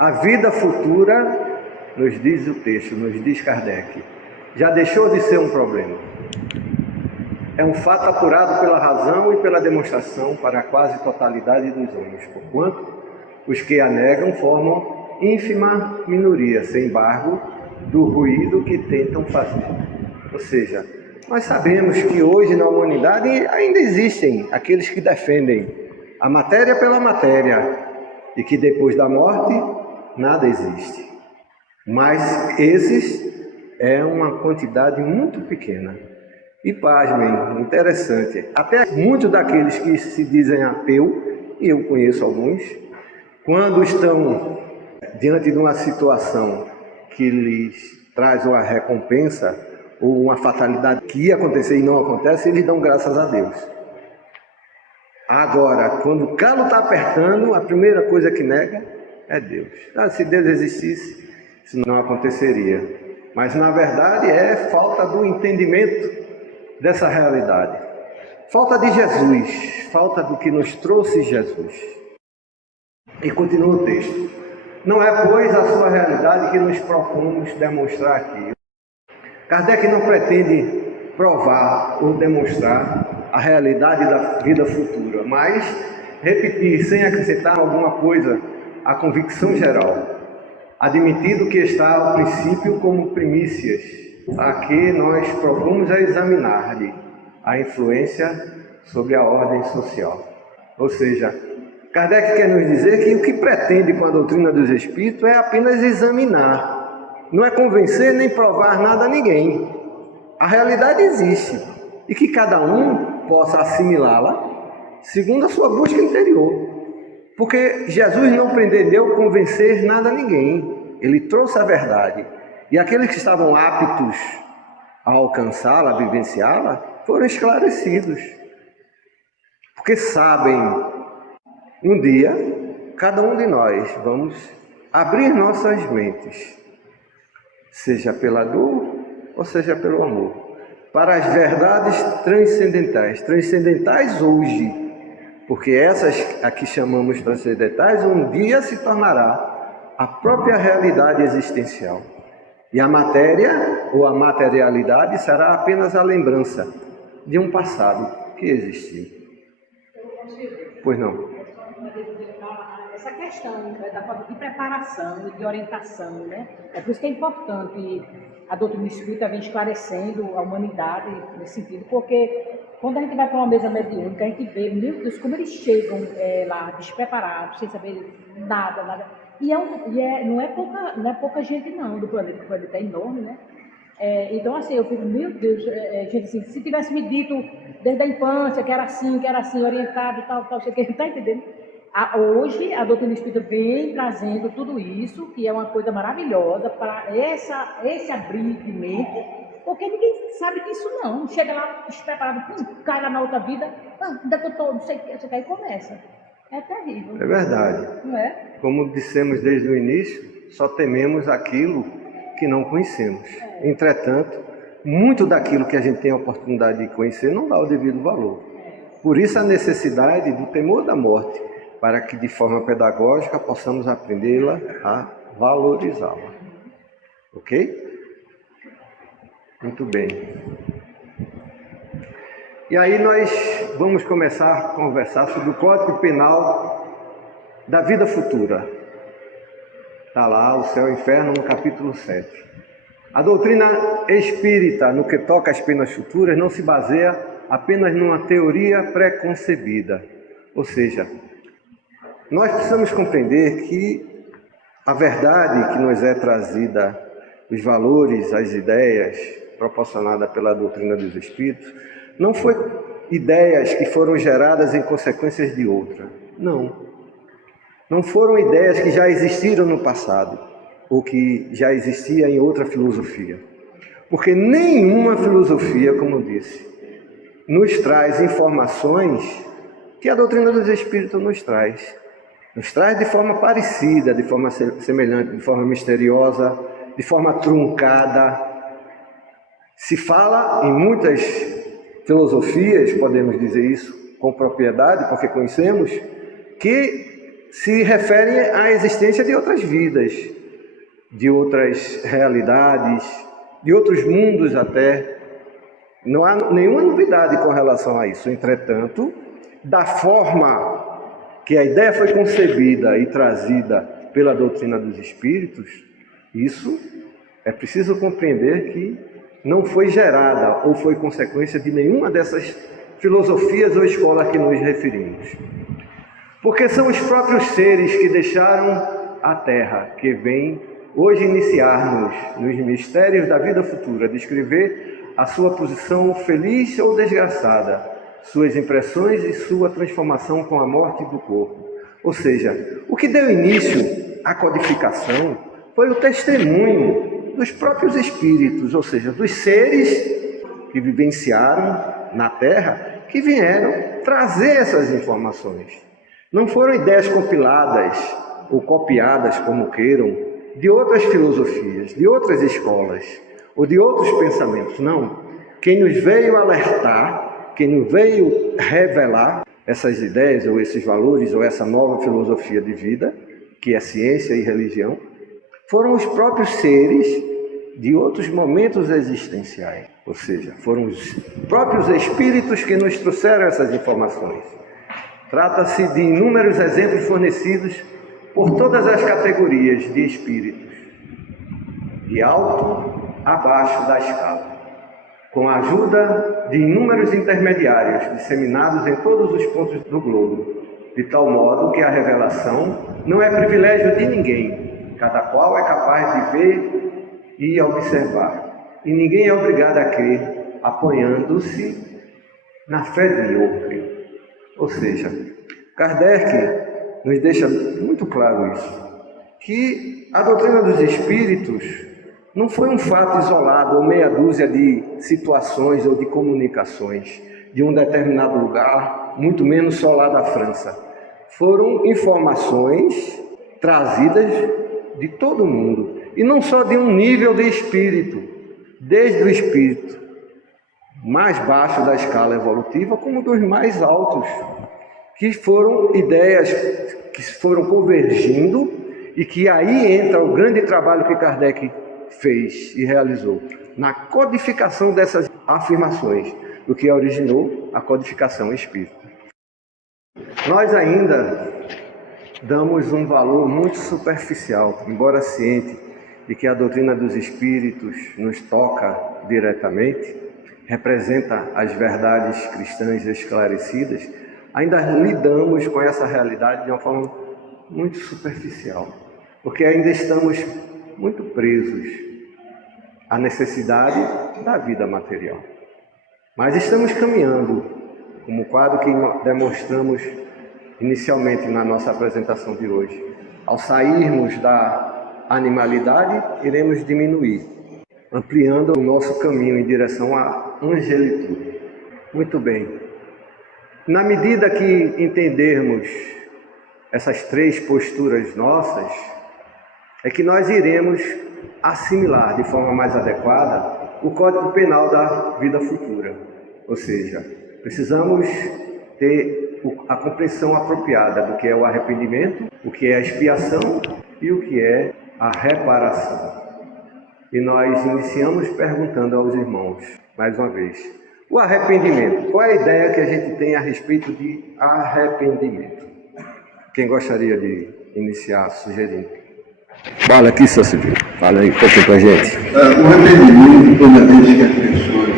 A vida futura, nos diz o texto, nos diz Kardec, já deixou de ser um problema. É um fato apurado pela razão e pela demonstração para a quase totalidade dos homens, porquanto os que a negam formam ínfima minoria, sem embargo, do ruído que tentam fazer. Ou seja, nós sabemos que hoje na humanidade ainda existem aqueles que defendem a matéria pela matéria e que depois da morte nada existe. Mas esses é uma quantidade muito pequena. E pasmem, interessante, até muitos daqueles que se dizem ateu, e eu conheço alguns, quando estão diante de uma situação que lhes traz uma recompensa ou uma fatalidade que ia acontecer e não acontece, eles dão graças a Deus. Agora, quando o calo está apertando, a primeira coisa que nega é Deus. Se Deus existisse, isso não aconteceria. Mas, na verdade, é falta do entendimento dessa realidade. Falta de Jesus, falta do que nos trouxe Jesus. E continua o texto. Não é, pois, a sua realidade que nos propomos demonstrar aqui. Kardec não pretende provar ou demonstrar a realidade da vida futura, mas repetir, sem acrescentar alguma coisa, a convicção geral, admitido que está ao princípio como primícias, a que nós propomos examinar-lhe a influência sobre a ordem social. Ou seja, Kardec quer nos dizer que o que pretende com a doutrina dos Espíritos é apenas examinar, não é convencer nem provar nada a ninguém. A realidade existe e que cada um possa assimilá-la segundo a sua busca interior. Porque Jesus não pretendeu convencer nada a ninguém, ele trouxe a verdade. E aqueles que estavam aptos a alcançá-la, a vivenciá-la, foram esclarecidos. Porque sabem, um dia, cada um de nós vamos abrir nossas mentes, seja pela dor ou seja pelo amor, para as verdades transcendentais. Transcendentais hoje, porque essas a que chamamos transcendentais, um dia se tornará a própria realidade existencial. E a matéria ou a materialidade será apenas a lembrança de um passado que existiu. Pois não? Essa questão da falta de preparação e de orientação, né? É por isso que é importante a doutrina espírita vem esclarecendo a humanidade nesse sentido, porque quando a gente vai para uma mesa mediúnica, a gente vê, meu Deus, como eles chegam lá despreparados, sem saber nada. Não é pouca gente não do planeta, o planeta é enorme, né? Então, assim, eu fico, meu Deus, gente, assim, se tivesse me dito desde a infância que era assim, orientado, tal, você que está entendendo? Hoje, a doutrina espírita vem trazendo tudo isso, que é uma coisa maravilhosa para esse abrir de mente, porque ninguém sabe disso não. Chega lá despreparado, cai lá na outra vida, ainda que eu estou, não sei o que, aí começa. É terrível. É verdade. Não é? Como dissemos desde o início, só tememos aquilo que não conhecemos. Entretanto, muito daquilo que a gente tem a oportunidade de conhecer não dá o devido valor. Por isso a necessidade do temor da morte, para que de forma pedagógica possamos aprendê-la a valorizá-la. Ok? Muito bem. E aí nós vamos começar a conversar sobre o Código Penal da vida futura. Está lá, o Céu e o Inferno, no capítulo 7. A doutrina espírita, no que toca às penas futuras, não se baseia apenas numa teoria pré-concebida. Ou seja, nós precisamos compreender que a verdade que nos é trazida, os valores, as ideias proporcionadas pela doutrina dos Espíritos, não foi ideias que foram geradas em consequências de outra. Não. Não foram ideias que já existiram no passado, ou que já existia em outra filosofia. Porque nenhuma filosofia, como eu disse, nos traz informações que a doutrina dos Espíritos nos traz. Nos traz de forma parecida, de forma semelhante, de forma misteriosa, de forma truncada. Se fala em muitas filosofias, podemos dizer isso com propriedade, porque conhecemos, que se referem à existência de outras vidas, de outras realidades, de outros mundos até. Não há nenhuma novidade com relação a isso. Entretanto, da forma que a ideia foi concebida e trazida pela doutrina dos espíritos, isso é preciso compreender que não foi gerada ou foi consequência de nenhuma dessas filosofias ou escolas que nos referimos. Porque são os próprios seres que deixaram a Terra, que vêm hoje iniciar-nos nos mistérios da vida futura, descrever a sua posição feliz ou desgraçada, suas impressões e sua transformação com a morte do corpo. Ou seja, o que deu início à codificação foi o testemunho dos próprios espíritos, ou seja, dos seres que vivenciaram na Terra, que vieram trazer essas informações. Não foram ideias compiladas ou copiadas, como queiram, de outras filosofias, de outras escolas ou de outros pensamentos. Não. Quem nos veio alertar, quem nos veio revelar essas ideias ou esses valores ou essa nova filosofia de vida, que é ciência e religião, foram os próprios seres de outros momentos existenciais. Ou seja, foram os próprios espíritos que nos trouxeram essas informações. Trata-se de inúmeros exemplos fornecidos por todas as categorias de espíritos, de alto a baixo da escala, com a ajuda de inúmeros intermediários disseminados em todos os pontos do globo, de tal modo que a revelação não é privilégio de ninguém, cada qual é capaz de ver e observar, e ninguém é obrigado a crer, apoiando-se na fé de outro. Ou seja, Kardec nos deixa muito claro isso, que a doutrina dos espíritos não foi um fato isolado ou meia dúzia de situações ou de comunicações de um determinado lugar, muito menos só lá da França. Foram informações trazidas de todo mundo, e não só de um nível de espírito, desde o espírito mais baixo da escala evolutiva, como dos mais altos, que foram ideias que foram convergindo, e que aí entra o grande trabalho que Kardec fez e realizou, na codificação dessas afirmações, o que originou a codificação espírita. Nós ainda damos um valor muito superficial, embora ciente de que a doutrina dos espíritos nos toca diretamente, representa as verdades cristãs esclarecidas, ainda lidamos com essa realidade de uma forma muito superficial, porque ainda estamos muito presos à necessidade da vida material. Mas estamos caminhando, como o quadro que demonstramos inicialmente na nossa apresentação de hoje. Ao sairmos da animalidade, iremos diminuir, ampliando o nosso caminho em direção à angelitude. Muito bem. Na medida que entendermos essas três posturas nossas, é que nós iremos assimilar de forma mais adequada o Código Penal da vida futura. Ou seja, precisamos ter a compreensão apropriada do que é o arrependimento, o que é a expiação e o que é a reparação. E nós iniciamos perguntando aos irmãos, mais uma vez, o arrependimento. Qual é a ideia que a gente tem a respeito de arrependimento? Quem gostaria de iniciar sugerindo? Fala aqui, seu Silvio. Fala aí um pouquinho com a gente. O arrependimento, toda vez que as pessoas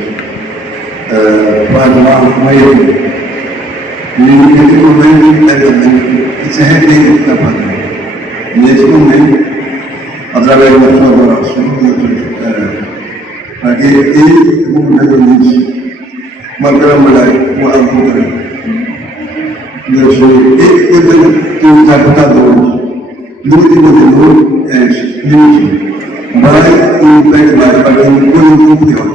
fazem um erro, e nesse momento, imediatamente, se arrepende do que está fazendo. Nesse momento, através da sua oração, para que ele, como redondamente, aquela mulher com a boca, ele que os computadores, no último minuto, vai e pega mais para ver o coisa pior.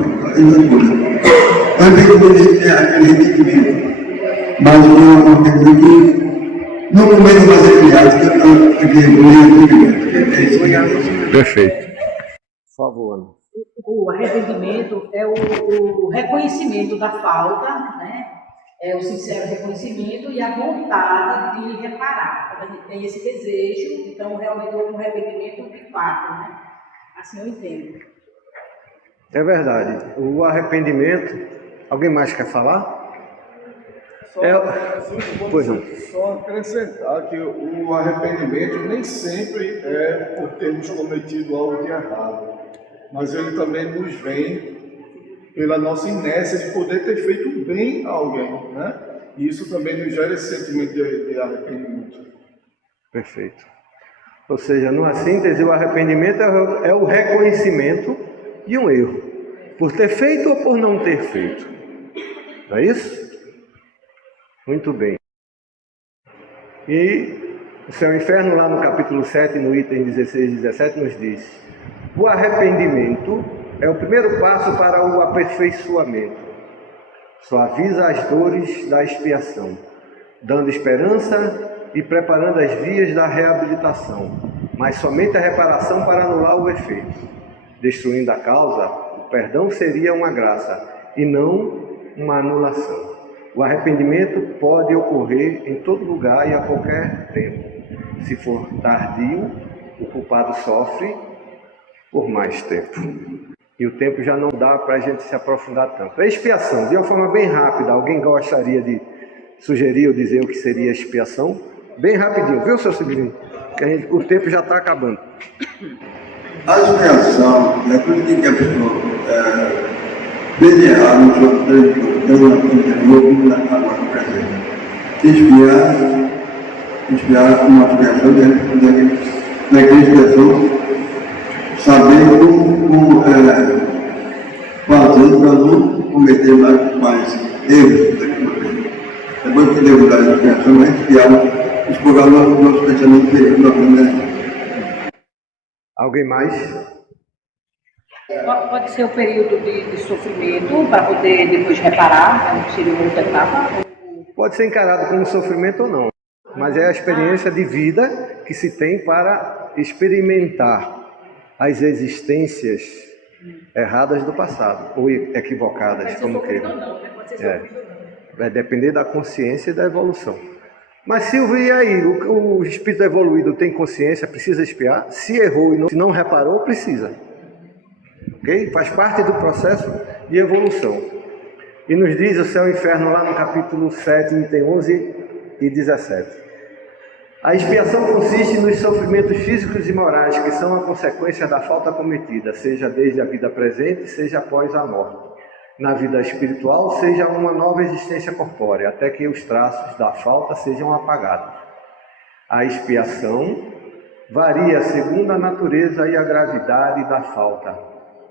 Arrependimento é arrependimento, mas não arrependimento que no momento mais criado, que é arrependimento. Perfeito. Por favor, Ana. O arrependimento é o reconhecimento da falta, né? É o sincero reconhecimento e a vontade de reparar. Quando a gente tem esse desejo, então realmente houve um arrependimento de fato, né? Assim eu entendo. É verdade. O arrependimento... Alguém mais quer falar? Pois não. Só acrescentar que o arrependimento nem sempre é por termos cometido algo de errado, mas ele também nos vem pela nossa inércia de poder ter feito bem a alguém, né? E isso também nos gera esse sentimento de arrependimento. Perfeito. Ou seja, numa síntese, o arrependimento é o reconhecimento de um erro, por ter feito ou por não ter feito. Não é isso? Muito bem. E o Céu e Inferno, lá no capítulo 7, no item 16 e 17, nos diz: o arrependimento é o primeiro passo para o aperfeiçoamento. Suaviza as dores da expiação, dando esperança e preparando as vias da reabilitação, mas somente a reparação para anular o efeito. Destruindo a causa, o perdão seria uma graça e não uma anulação. O arrependimento pode ocorrer em todo lugar e a qualquer tempo. Se for tardio, o culpado sofre por mais tempo. E o tempo já não dá para a gente se aprofundar tanto. A expiação, de uma forma bem rápida, alguém gostaria de sugerir ou dizer o que seria a expiação? Bem rapidinho, viu, seu Silvinho? Que o tempo já está acabando. A expiação é tudo que a pessoa fez errado no seu anterior e agora presente. Expiar uma expiação daquela expiação, saber como fazer para não cometer mais erros daquilo que depois que derrubar a expiação, vai expiar, expurgar o nosso pensamento que Alguém mais? Pode ser o período de sofrimento para poder depois reparar, seria uma outra etapa? Pode ser encarado como sofrimento ou não, mas é a experiência de vida que se tem para experimentar as existências erradas do passado, ou equivocadas, como queiram. Vai depender da consciência e da evolução. Mas Silvio, e aí? O espírito evoluído tem consciência, precisa expiar? Se errou e não reparou, precisa. Okay? Faz parte do processo de evolução. E nos diz o Céu e Inferno lá no capítulo 7, item 11 e 17. A expiação consiste nos sofrimentos físicos e morais que são a consequência da falta cometida, seja desde a vida presente, seja após a morte. Na vida espiritual, seja uma nova existência corpórea, até que os traços da falta sejam apagados. A expiação varia segundo a natureza e a gravidade da falta.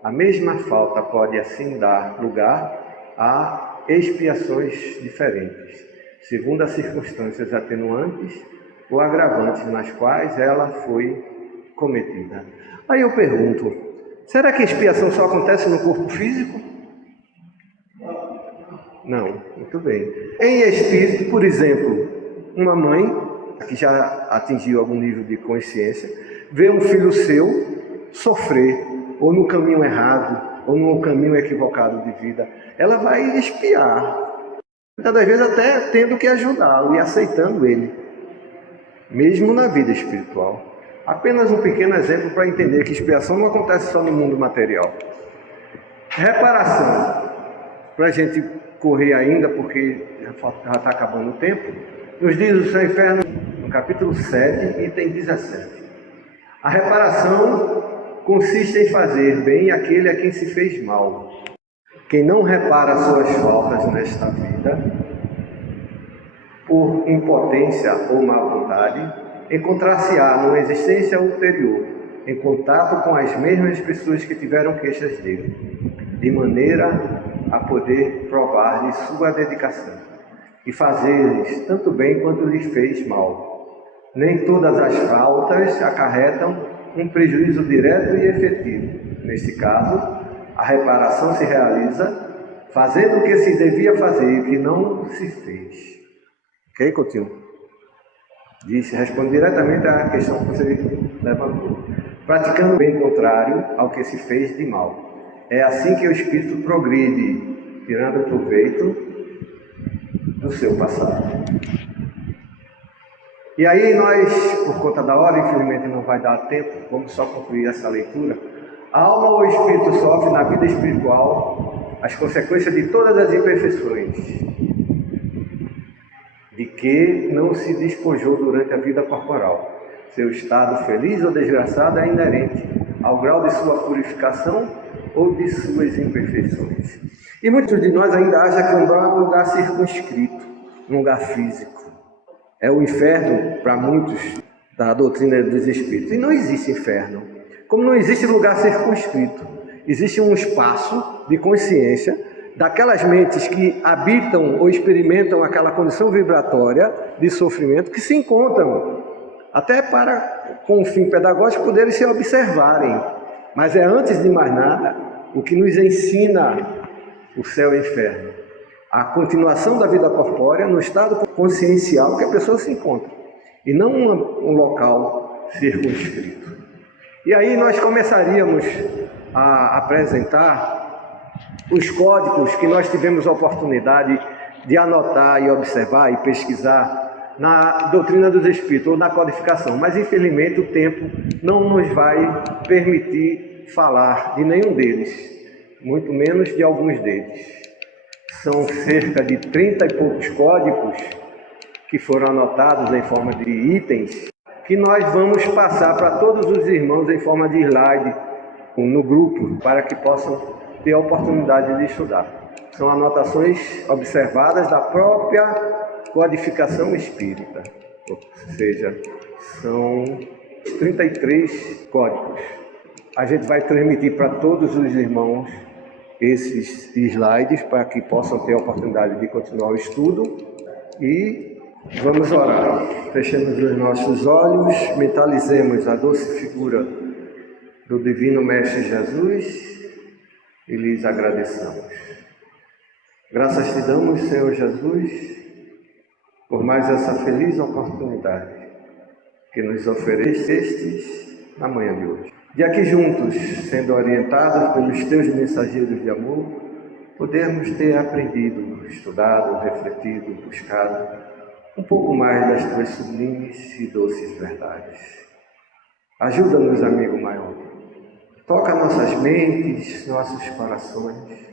A mesma falta pode assim dar lugar a expiações diferentes, segundo as circunstâncias atenuantes ou agravantes nas quais ela foi cometida. Aí eu pergunto, será que a expiação só acontece no corpo físico? Não, muito bem. Em espírito, por exemplo, uma mãe que já atingiu algum nível de consciência, vê um filho seu sofrer, ou no caminho errado, ou no caminho equivocado de vida, ela vai expiar, muitas das vezes até tendo que ajudá-lo e aceitando ele, mesmo na vida espiritual. Apenas um pequeno exemplo para entender que expiação não acontece só no mundo material. Reparação, para a gente correr ainda, porque já está acabando o tempo, nos diz o Céu e Inferno, no capítulo 7, item 17. A reparação consiste em fazer bem aquele a quem se fez mal. Quem não repara suas faltas nesta vida, por impotência ou má vontade, encontrar-se-á numa existência ulterior, em contato com as mesmas pessoas que tiveram queixas dele, de maneira a poder provar de sua dedicação e fazer-lhes tanto bem quanto lhes fez mal. Nem todas as faltas acarretam um prejuízo direto e efetivo. Neste caso, a reparação se realiza fazendo o que se devia fazer e que não se fez. Ok, Coutinho? Responde diretamente à questão que você levantou. Praticando o bem contrário ao que se fez de mal. É assim que o espírito progride, tirando proveito do seu passado. E aí nós, por conta da hora, infelizmente não vai dar tempo, vamos só concluir essa leitura. A alma ou o espírito sofre na vida espiritual as consequências de todas as imperfeições de que não se despojou durante a vida corporal. Seu estado feliz ou desgraçado é inerente ao grau de sua purificação ou de suas imperfeições. E muitos de nós ainda acham que o umbral é um lugar circunscrito, um lugar físico. É o inferno para muitos da doutrina dos espíritos. E não existe inferno. Como não existe lugar circunscrito, existe um espaço de consciência daquelas mentes que habitam ou experimentam aquela condição vibratória de sofrimento que se encontram até para, com o fim pedagógico, poderem se observarem. Mas é, antes de mais nada, o que nos ensina o céu e o inferno. A continuação da vida corpórea no estado consciencial que a pessoa se encontra, e não um local circunscrito. E aí nós começaríamos a apresentar os códigos que nós tivemos a oportunidade de anotar e observar e pesquisar na doutrina dos espíritos ou na codificação, mas infelizmente o tempo não nos vai permitir falar de nenhum deles, muito menos de alguns deles. São cerca de 30 e poucos códigos que foram anotados em forma de itens, que nós vamos passar para todos os irmãos em forma de slide no grupo, para que possam ter a oportunidade de estudar. São anotações observadas da própria codificação espírita, ou seja, são 33 códigos. A gente vai transmitir para todos os irmãos esses slides para que possam ter a oportunidade de continuar o estudo e vamos orar. Fechemos os nossos olhos, mentalizemos a doce figura do Divino Mestre Jesus e lhes agradeçamos. Graças te damos, Senhor Jesus, por mais essa feliz oportunidade que nos oferecestes na manhã de hoje. De aqui juntos, sendo orientados pelos teus mensageiros de amor, podermos ter aprendido, estudado, refletido, buscado um pouco mais das tuas sublimes e doces verdades. Ajuda-nos, amigo maior. Toca nossas mentes, nossos corações,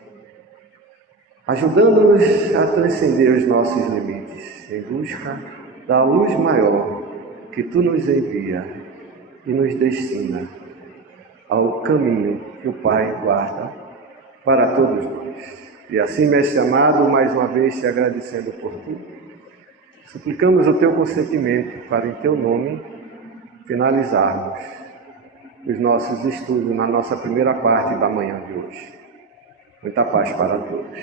ajudando-nos a transcender os nossos limites, em busca da luz maior que tu nos envia e nos destina ao caminho que o Pai guarda para todos nós. E assim, Mestre amado, mais uma vez te agradecendo por tudo, suplicamos o teu consentimento para, em teu nome, finalizarmos os nossos estudos na nossa primeira parte da manhã de hoje. Muita paz para todos.